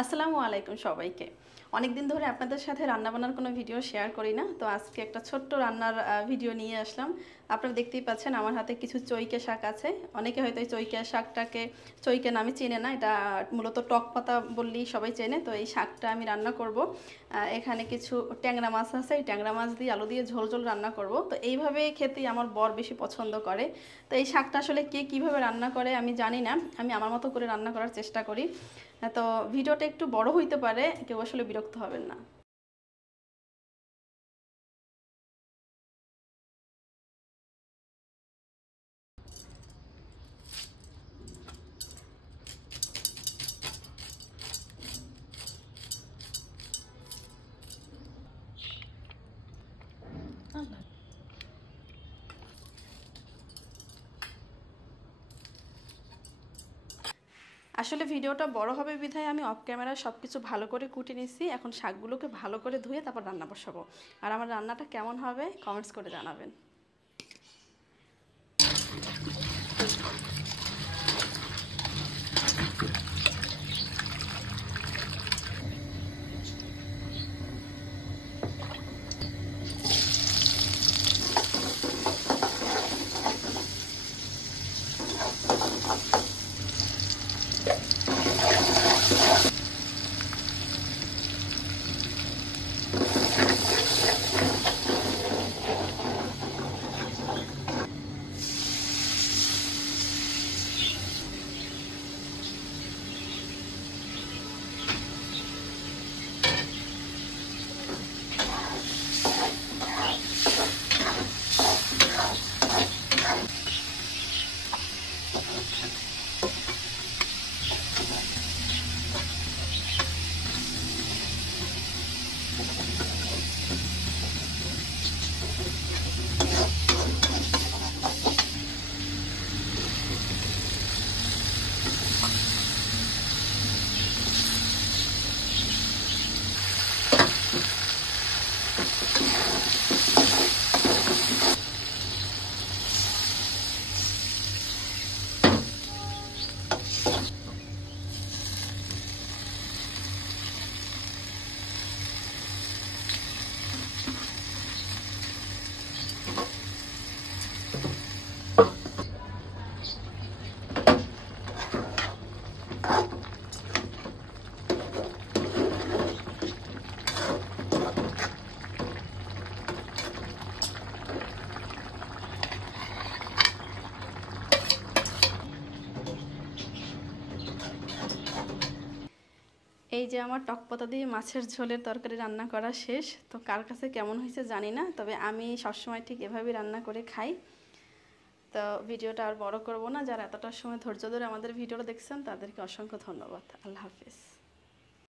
আসসালামু আলাইকুম সবাইকে। অনেকদিন ধরে আপনাদের সাথে রান্নাবান্নার কোনো ভিডিও শেয়ার করি না। তো আজকে একটা ছোট্ট রান্নার ভিডিও নিয়ে আসলাম। আপনারা দেখতেই পাচ্ছেন আমার হাতে কিছু চৈকে শাক আছে। অনেকে হয়তো এই চৈকে শাকটাকে চৈকে নামে চেনে না। এটা মূলত টক পাতা বললেই সবাই চেনে। তো এই শাকটা আমি রান্না করব। এখানে কিছু ট্যাংরা মাছ আছে। এই ট্যাংরা মাছ দিয়ে আলু দিয়ে ঝোল ঝোল রান্না করব। তো এইভাবে খেতেই আমার বর বেশি পছন্দ করে। তো এই শাকটা আসলে কে কীভাবে রান্না করে আমি জানি না। আমি আমার মতো করে রান্না করার চেষ্টা করি। তো ভিডিওটা একটু বড় হইতে পারে, কেউ আসলে বিরক্ত হবেন না। আসলে ভিডিওটা বড় হবে বিধায় আমি অফ ক্যামেরা সব কিছু ভালো করে কুটে নিছি। এখন শাকগুলোকে ভালো করে ধুয়ে তারপর রান্না বসাবো। আর আমার রান্নাটা কেমন হবে কমেন্টস করে জানাবেন। এই যে আমার টকপাতা দিয়ে মাছের ঝোলের তরকারি রান্না করা শেষ। তো কার কাছে কেমন হয়েছে জানি না, তবে আমি সবসময় ঠিক এভাবেই রান্না করে খাই। তো ভিডিওটা আর বড় করব না। যারা এতটা সময় ধৈর্য ধরে আমাদের ভিডিওটা দেখছেন তাদেরকে অসংখ্য ধন্যবাদ। আল্লাহ হাফিজ।